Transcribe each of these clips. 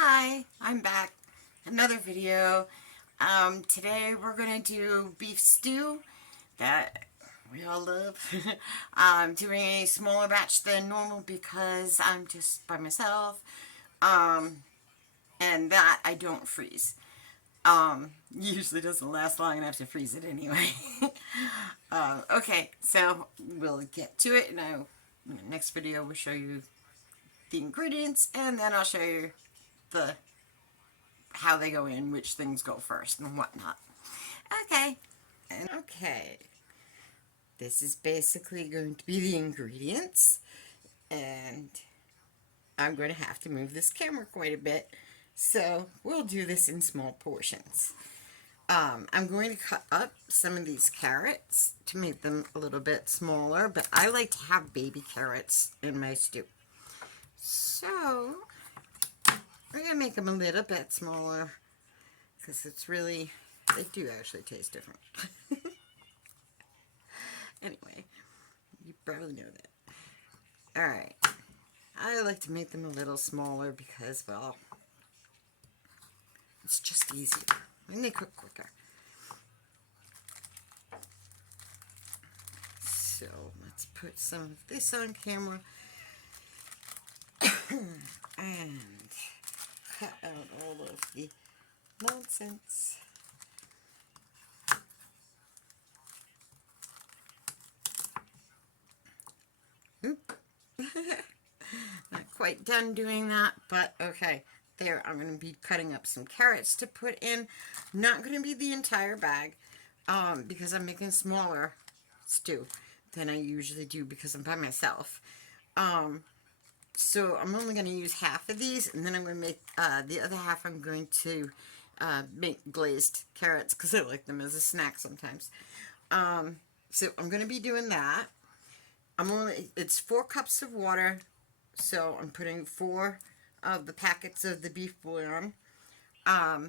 Hi, I'm back. Another video. Today we're gonna do beef stew that we all love. I'm doing a smaller batch than normal because I'm just by myself. Um, and that I don't freeze. Usually doesn't last long enough to freeze it anyway. Okay, so we'll get to it, and in the next video we'll show you the ingredients, and then I'll show you the how they go in, which things go first, and whatnot. Okay. Okay. This is basically going to be the ingredients, and I'm going to have to move this camera quite a bit, so we'll do this in small portions. I'm going to cut up some of these carrots to make them a little bit smaller, but I like to have baby carrots in my stew. So, we're going to make them a little bit smaller, because it's really, they do actually taste different. Anyway, you probably know that. Alright, I like to make them a little smaller because, well, it's just easier. And they cook quicker. So, let's put some of this on camera. And cut out all of the nonsense. Oop. Not quite done doing that, but okay. There, I'm going to be cutting up some carrots to put in. Not going to be the entire bag, because I'm making a smaller stew than I usually do because I'm by myself. So I'm only going to use half of these, and then I'm going to make the other half. I'm going to make glazed carrots because I like them as a snack sometimes. So I'm going to be doing that. It's 4 cups of water, so I'm putting 4 of the packets of the beef bouillon. I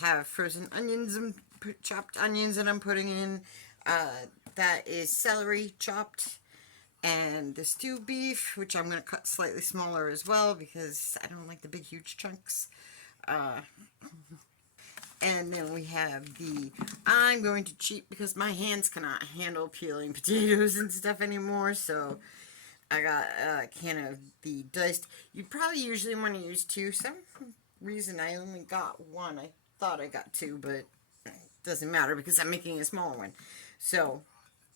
have frozen onions and chopped onions that I'm putting in. That is celery chopped. And the stew beef, which I'm going to cut slightly smaller as well because I don't like the big huge chunks. And then we have I'm going to cheat because my hands cannot handle peeling potatoes and stuff anymore, so I got a can of the diced. You probably usually want to use 2. Some reason I only got 1. I thought I got 2, but it doesn't matter because I'm making a smaller one. So,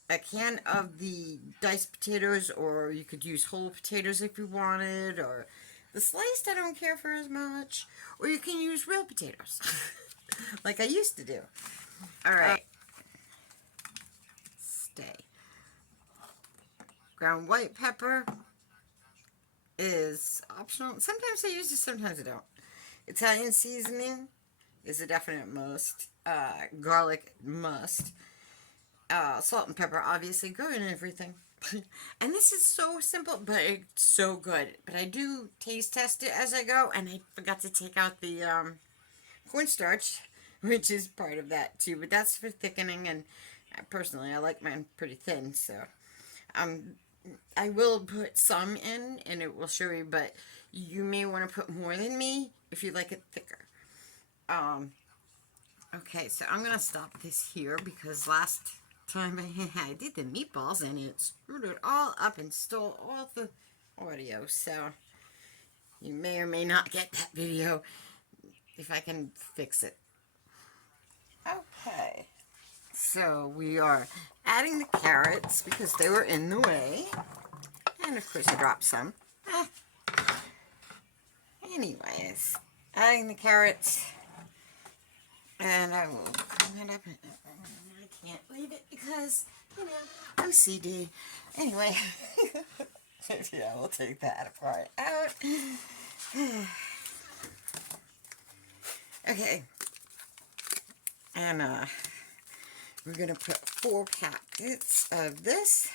a can of the diced potatoes, or you could use whole potatoes if you wanted, or the sliced I don't care for as much, or you can use real potatoes, like I used to do. Alright. Stay. Ground white pepper is optional. Sometimes I use it, sometimes I don't. Italian seasoning is a definite must. Garlic must. Salt and pepper obviously go in everything. And this is so simple, but it's so good. But I do taste test it as I go, and I forgot to take out the cornstarch, which is part of that too. But that's for thickening, and personally I like mine pretty thin, so I will put some in, and it will show you, but you may want to put more than me if you like it thicker. Okay, so I'm going to stop this here because last time I did the meatballs and it screwed it all up and stole all the audio, so you may or may not get that video if I can fix it. Okay, so we are adding the carrots because they were in the way, and of course I dropped some. Anyways, adding the carrots, and I will clean it up. I can't leave it because, you know, OCD. Anyway, yeah, we'll take that part out. Okay, and we're gonna put 4 packets of this.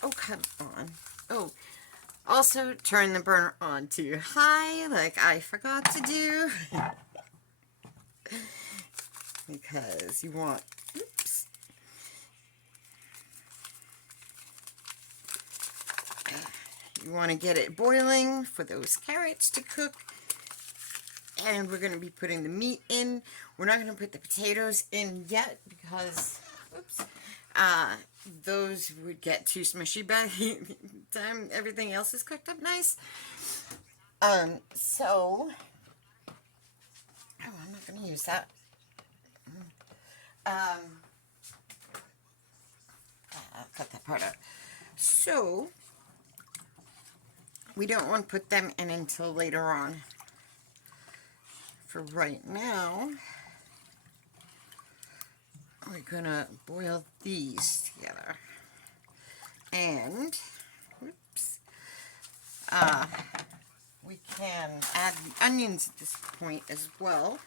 Oh, come on. Oh, also turn the burner on to high, like I forgot to do. Because you want, oops. You want to get it boiling for those carrots to cook. And we're going to be putting the meat in. We're not going to put the potatoes in yet because, oops, those would get too smushy by the time everything else is cooked up nice. So, oh, I'm not going to use that. I'll cut that part out. So, we don't want to put them in until later on. For right now, we're gonna boil these together. And, oops, we can add the onions at this point as well.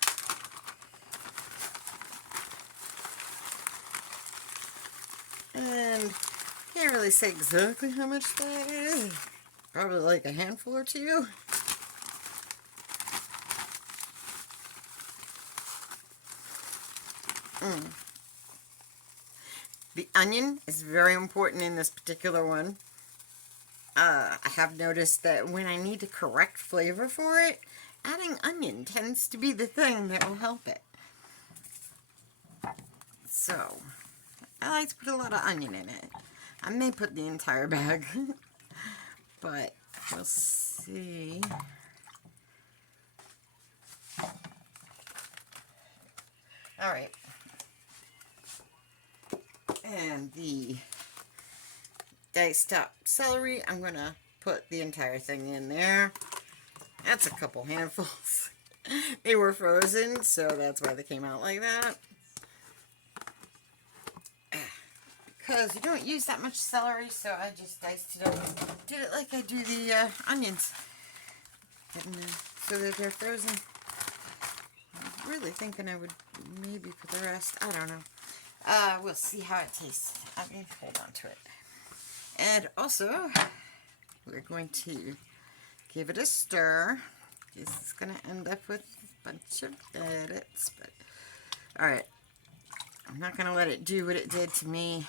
And can't really say exactly how much that is. Probably like a handful or two. The onion is very important in this particular one. I have noticed that when I need the correct flavor for it, adding onion tends to be the thing that will help it. So, I like to put a lot of onion in it. I may put the entire bag, but we'll see. Alright. And the diced up celery, I'm going to put the entire thing in there. That's a couple handfuls. They were frozen, so that's why they came out like that. Because you don't use that much celery, so I just diced it up. Did it like I do the onions. So that they're frozen. I'm really thinking I would maybe put the rest. I don't know. We'll see how it tastes. I mean, hold on to it. And also, we're going to give it a stir. This is going to end up with a bunch of edits, but alright. I'm not going to let it do what it did to me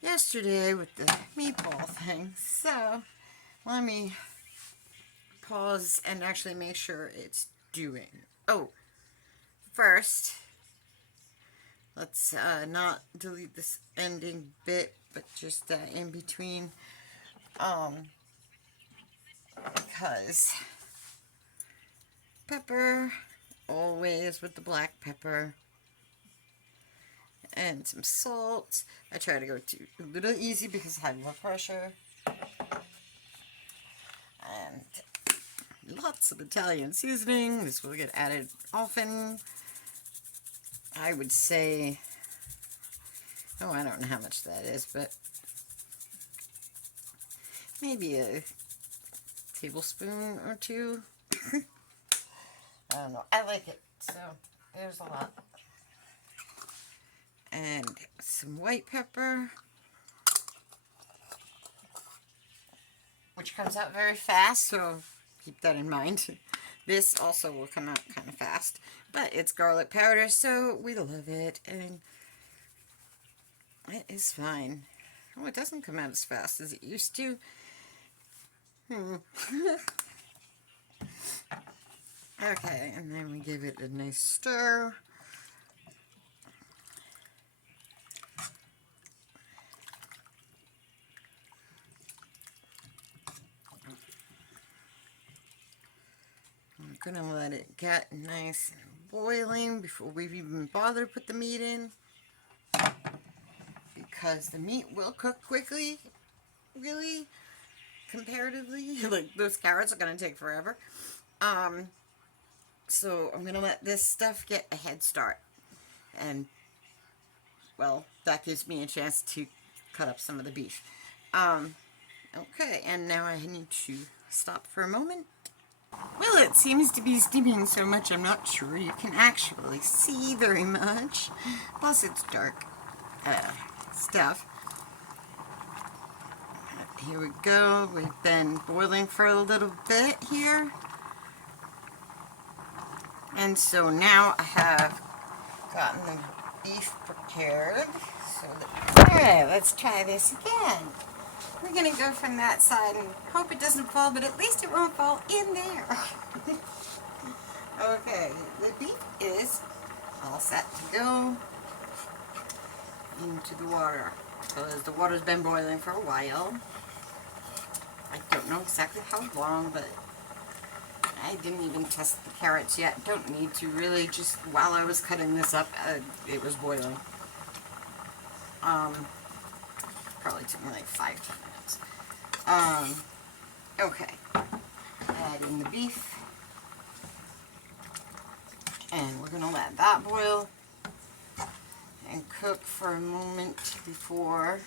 yesterday with the meatball thing. So, let me pause and actually make sure it's doing. Oh, first, let's not delete this ending bit, but just in between, because pepper, always with the black pepper, and some salt. I try to go a little easy because I have low pressure, and lots of Italian seasoning. This will get added often. I would say, oh, I don't know how much that is, but maybe a tablespoon or two. I don't know. I like it, so there's a lot. And some white pepper, which comes out very fast, so keep that in mind. This also will come out kind of fast, but it's garlic powder, so we love it, and it is fine. Oh, it doesn't come out as fast as it used to. Okay, and then we give it a nice stir. I'm gonna let it get nice and boiling before we even bother to put the meat in, because the meat will cook quickly, really, comparatively. Like, those carrots are gonna take forever. So I'm gonna let this stuff get a head start, and well, that gives me a chance to cut up some of the beef. Okay, and now I need to stop for a moment. Well, it seems to be steaming so much I'm not sure you can actually see very much. Plus it's dark stuff. Here we go. We've been boiling for a little bit here. And so now I have gotten the beef prepared. So that, alright, let's try this again. we're going to go from that side and hope it doesn't fall, but at least it won't fall in there. Okay, the beef is all set to go into the water because the water's been boiling for a while. I don't know exactly how long, but I didn't even test the carrots yet. Don't need to really, just while I was cutting this up, it was boiling. Probably took me like 5 minutes. Okay, add in the beef, and we're gonna let that boil and cook for a moment before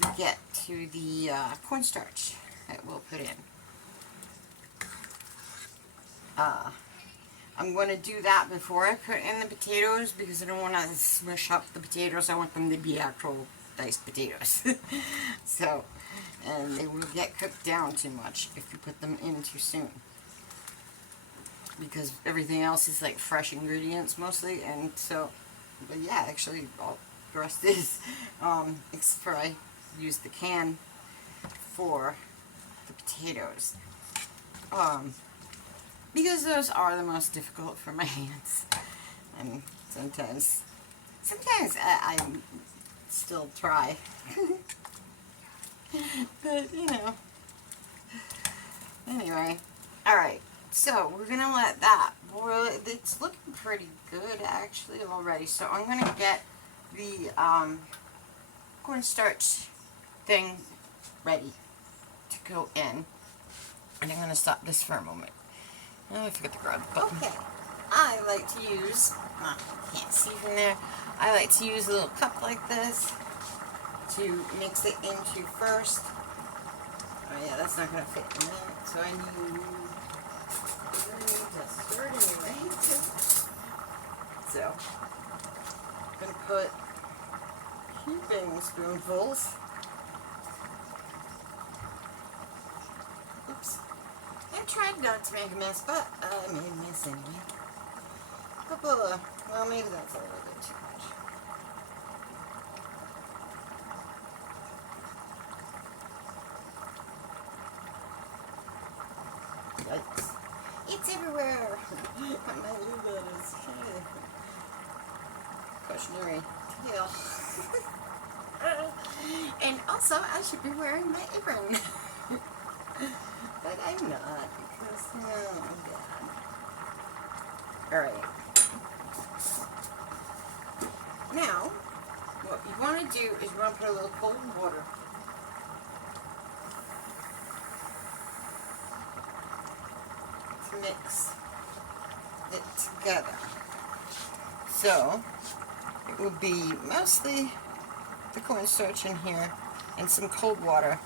we get to the cornstarch that we'll put in. I'm going to do that before I put in the potatoes because I don't want to smush up the potatoes. I want them to be actual diced potatoes. So, and they will get cooked down too much if you put them in too soon. Because everything else is like fresh ingredients mostly, and so, but yeah, actually all the rest is, except for I use the can for the potatoes. Because those are the most difficult for my hands, and sometimes I still try, but you know. Anyway, all right. So we're gonna let that boil. It's looking pretty good actually already. So I'm gonna get the cornstarch thing ready to go in, and I'm gonna stop this for a moment. Oh, I forgot to grab the button. Okay, I like to use, can't see from there, I like to use a little cup like this to mix it into first. Oh yeah, that's not going to fit in that, so I need to stir it anyway. So, I'm going to put heaping spoonfuls. Oops. I tried not to make a mess, but I made a mess anyway. A couple of, well, maybe that's a little bit too much. Yikes. It's everywhere! My little bit is kind of cautionary tale. And also, I should be wearing my apron. But I'm not, because, oh my god. Alright. Now, what you want to do is you want to put a little cold water to mix it together. So, it will be mostly the cornstarch in here and some cold water,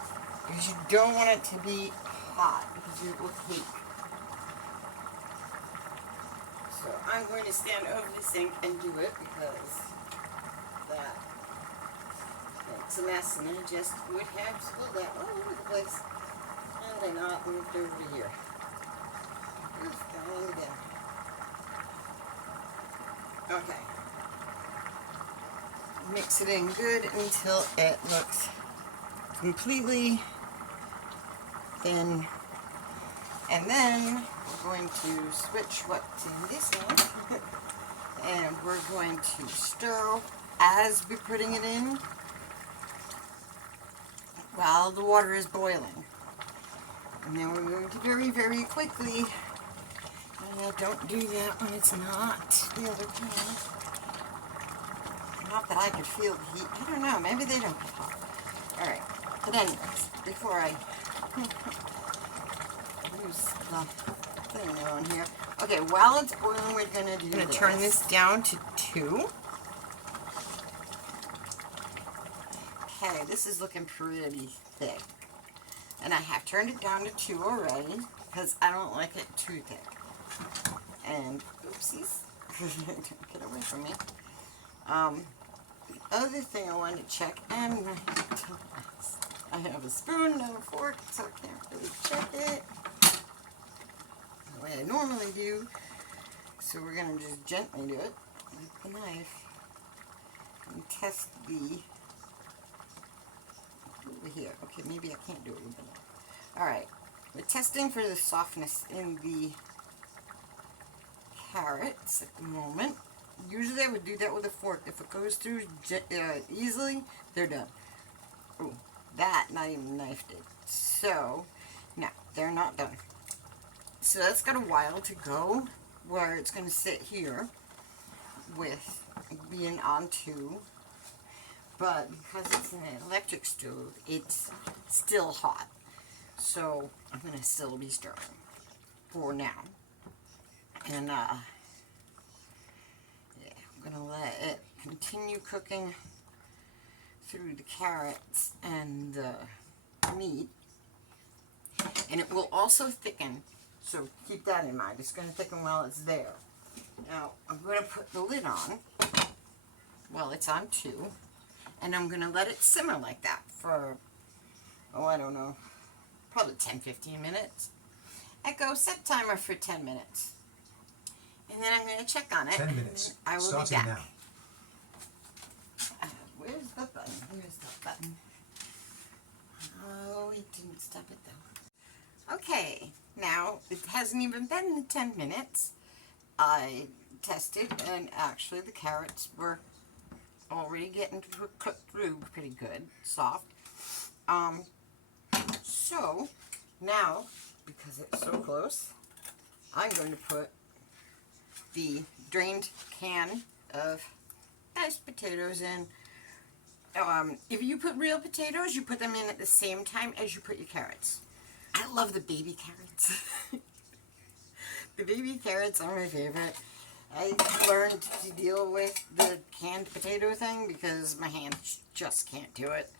because you don't want it to be hot because it will cake. So I'm going to stand over the sink and do it because that makes a mess, and I just would have spilled that all over the place had I not moved over to here. Oof, got it again. Okay. Mix it in good until it looks completely thin, and then we're going to switch what's in this one, and we're going to stir as we're putting it in while the water is boiling. And then we're going to very, very quickly, don't do that when it's not the other pan. Not that I could feel the heat. I don't know, maybe they don't get hot. Alright, but anyways, before I use the thing on here. Okay, while it's boiling, we're going to turn this down to 2. Okay, this is looking pretty thick. And I have turned it down to 2 already, because I don't like it too thick. And, oopsies, get away from me. The other thing I wanted to check, and I have a spoon, no fork, so I can't really check it the way I normally do. So we're going to just gently do it with the knife and test the, ooh, over here. Okay, maybe I can't do it with that. Alright, we're testing for the softness in the carrots at the moment. Usually I would do that with a fork. If it goes through easily, they're done. Oh, that not even knifed it. So, no, they're not done. So that's got a while to go where it's going to sit here with being on two. But because it's an electric stove, it's still hot. So I'm going to still be stirring for now. And yeah, I'm going to let it continue cooking through the carrots and the meat. And it will also thicken, so keep that in mind. It's going to thicken while it's there. Now, I'm going to put the lid on while it's on two, and I'm going to let it simmer like that for, oh, I don't know, probably 10-15 minutes. Echo, set timer for 10 minutes. And then I'm going to check on it. 10 minutes. I will Starting be back. Now. Where's the button? Here's the button. Oh, it didn't stop it though. Okay, now it hasn't even been 10 minutes. I tested, and actually the carrots were already getting cooked through pretty good, soft. So now, because it's so close, I'm going to put the drained can of mashed potatoes in. If you put real potatoes, you put them in at the same time as you put your carrots. I love the baby carrots. The baby carrots are my favorite. I learned to deal with the canned potato thing because my hands just can't do it.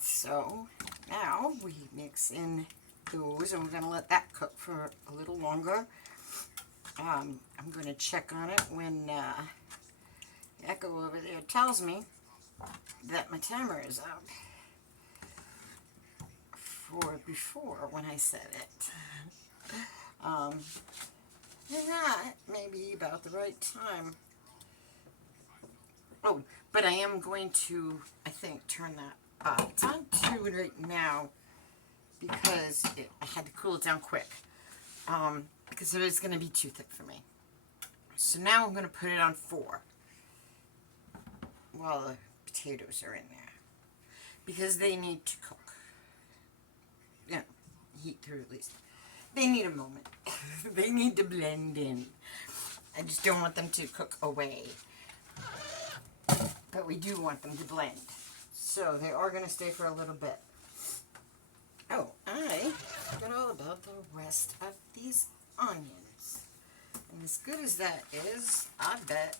So now we mix in those, and we're going to let that cook for a little longer. I'm going to check on it when Echo over there tells me that my timer is up for before when I set it. And that may be about the right time. Oh, but I am going to, I think, turn that up. It's on 2 right now because I had to cool it down quick. Because it was going to be too thick for me. So now I'm going to put it on 4 while the potatoes are in there. Because they need to cook. You know, heat through at least. They need a moment. They need to blend in. I just don't want them to cook away. But we do want them to blend. So they are going to stay for a little bit. Oh, I forgot all about the rest of these onions. And as good as that is, I bet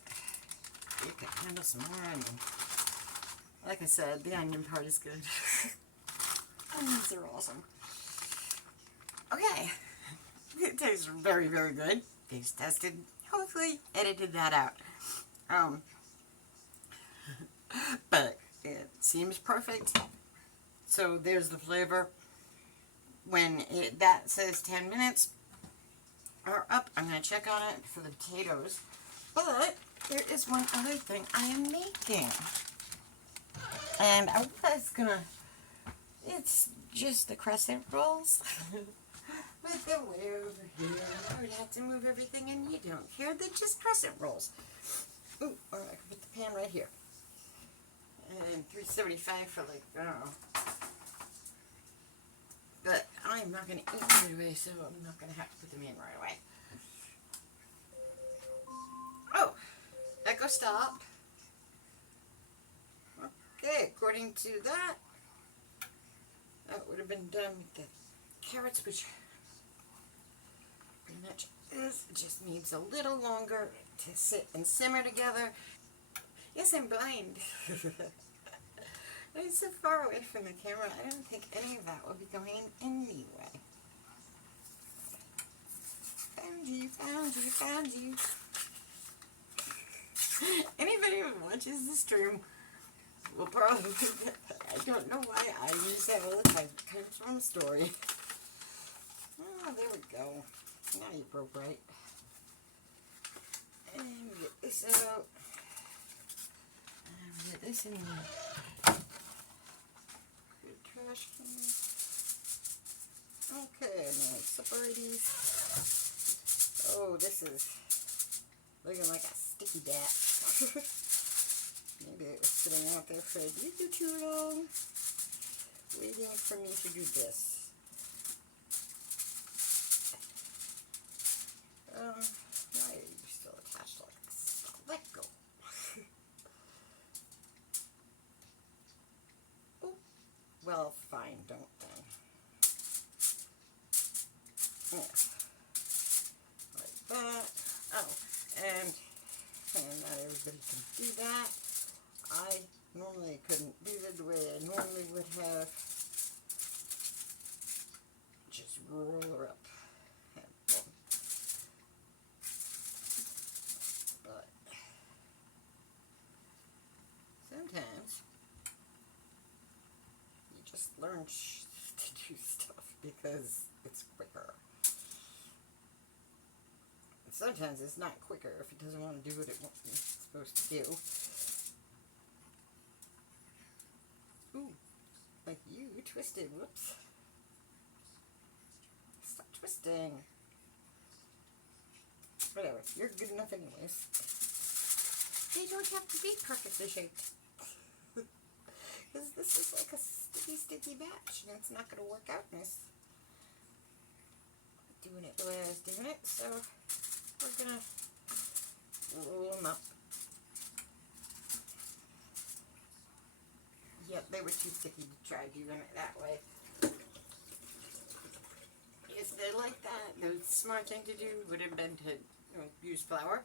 you could handle some more onion. Like I said, the onion part is good. Onions are awesome. Okay. It tastes very, very good. Taste tested. Hopefully edited that out. But it seems perfect. So there's the flavor. When that says 10 minutes are up, I'm going to check on it for the potatoes. But there is one other thing I am making. And I was going to, it's just the crescent rolls. But they're way over here. I would have to move everything, and you don't care. They're just crescent rolls. Ooh, or I can put the pan right here. And $3.75 for like, I don't know. But I'm not going to eat right away, so I'm not going to have to put them in right away. Oh, echo stop. Okay, according to that, that would have been done with the carrots, which pretty much is. It just needs a little longer to sit and simmer together. Yes, I'm blind. I'm so far away from the camera, I don't think any of that will be going anyway. Found you, found you, found you. Anybody who watches the stream will probably, I don't know why I use that all the time. It comes from a story. Oh, there we go. Now you broke right. And get this out. And get this in there. trash can. Okay, now separate these. Oh, this is looking like a sticky batch. Maybe it was sitting out there for a little too long, waiting for me to do this. Why are you still attached like this? Let go. Oh, well, fine, don't then. Yeah. Like that. Oh, and not everybody can do that. I normally couldn't do it the way I normally would have. Just roll her up. But sometimes you just learn to do stuff because it's quicker. And sometimes it's not quicker if it doesn't want to do what it's supposed to do. Ooh, like you twisted. Whoops. Stop twisting. Whatever, you're good enough anyways. They don't have to be perfectly shaped. Because this is like a sticky batch and it's not going to work out nice. Doing it the way I was doing it, so we're going to roll them up. Yep, they were too sticky to try doing it that way. If they like that, the smart thing to do would have been to use flour,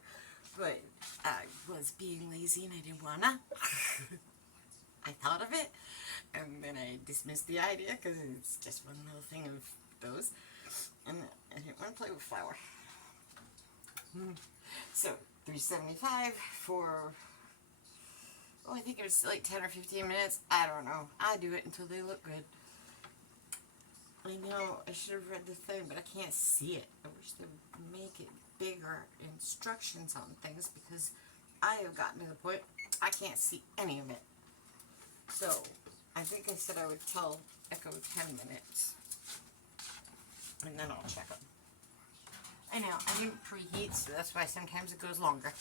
but I was being lazy and I didn't wanna. I thought of it, and then I dismissed the idea because it's just one little thing of those, and I didn't want to play with flour. So, $3.75 for, oh, I think it was like 10 or 15 minutes. I don't know. I do it until they look good. I know, I should have read the thing, but I can't see it. I wish they would make it bigger instructions on things, because I have gotten to the point I can't see any of it. So, I think I said I would tell Echo 10 minutes. And then I'll check them. I know, I didn't preheat, so that's why sometimes it goes longer.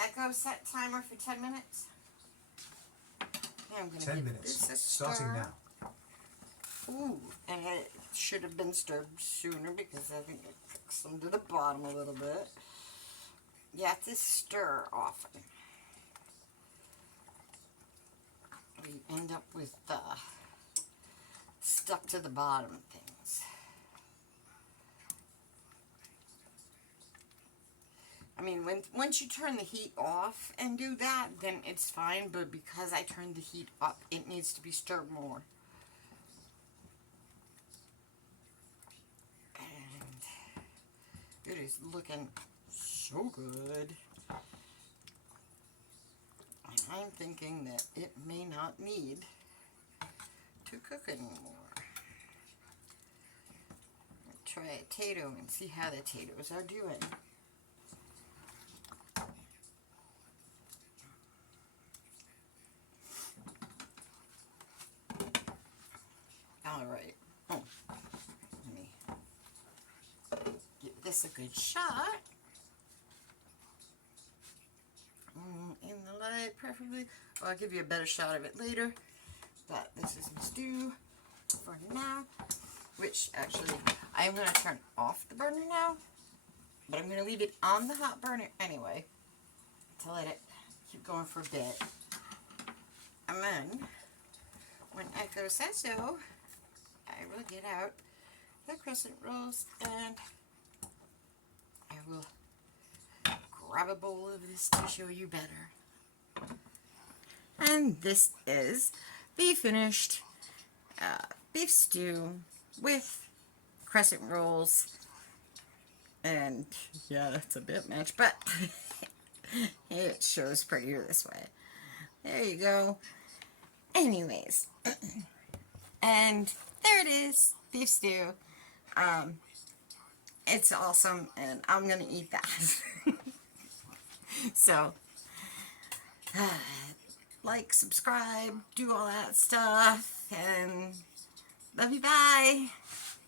Echo set timer for 10 minutes. I'm gonna 10 minutes, starting now. Ooh, and it should have been stirred sooner because I think it cooks them to the bottom a little bit. You have to stir often. We end up with stuck to the bottom things. I mean, once you turn the heat off and do that, then it's fine, but because I turned the heat up, it needs to be stirred more. It is looking so good. And I'm thinking that it may not need to cook anymore. I'll try a tato and see how the potatoes are doing. Alright. Oh. Let me give this a good shot. In the light, preferably. Well, I'll give you a better shot of it later. But this is my stew for now. Which, actually, I'm going to turn off the burner now. But I'm going to leave it on the hot burner anyway. To let it keep going for a bit. And then, when Echo says so, I will get out the crescent rolls and I will grab a bowl of this to show you better. And this is the finished beef stew with crescent rolls. And yeah, that's a bit much, but it shows prettier this way. There you go. Anyways, and there it is, beef stew. It's awesome, and I'm gonna eat that. So, like, subscribe, do all that stuff, And love you, bye.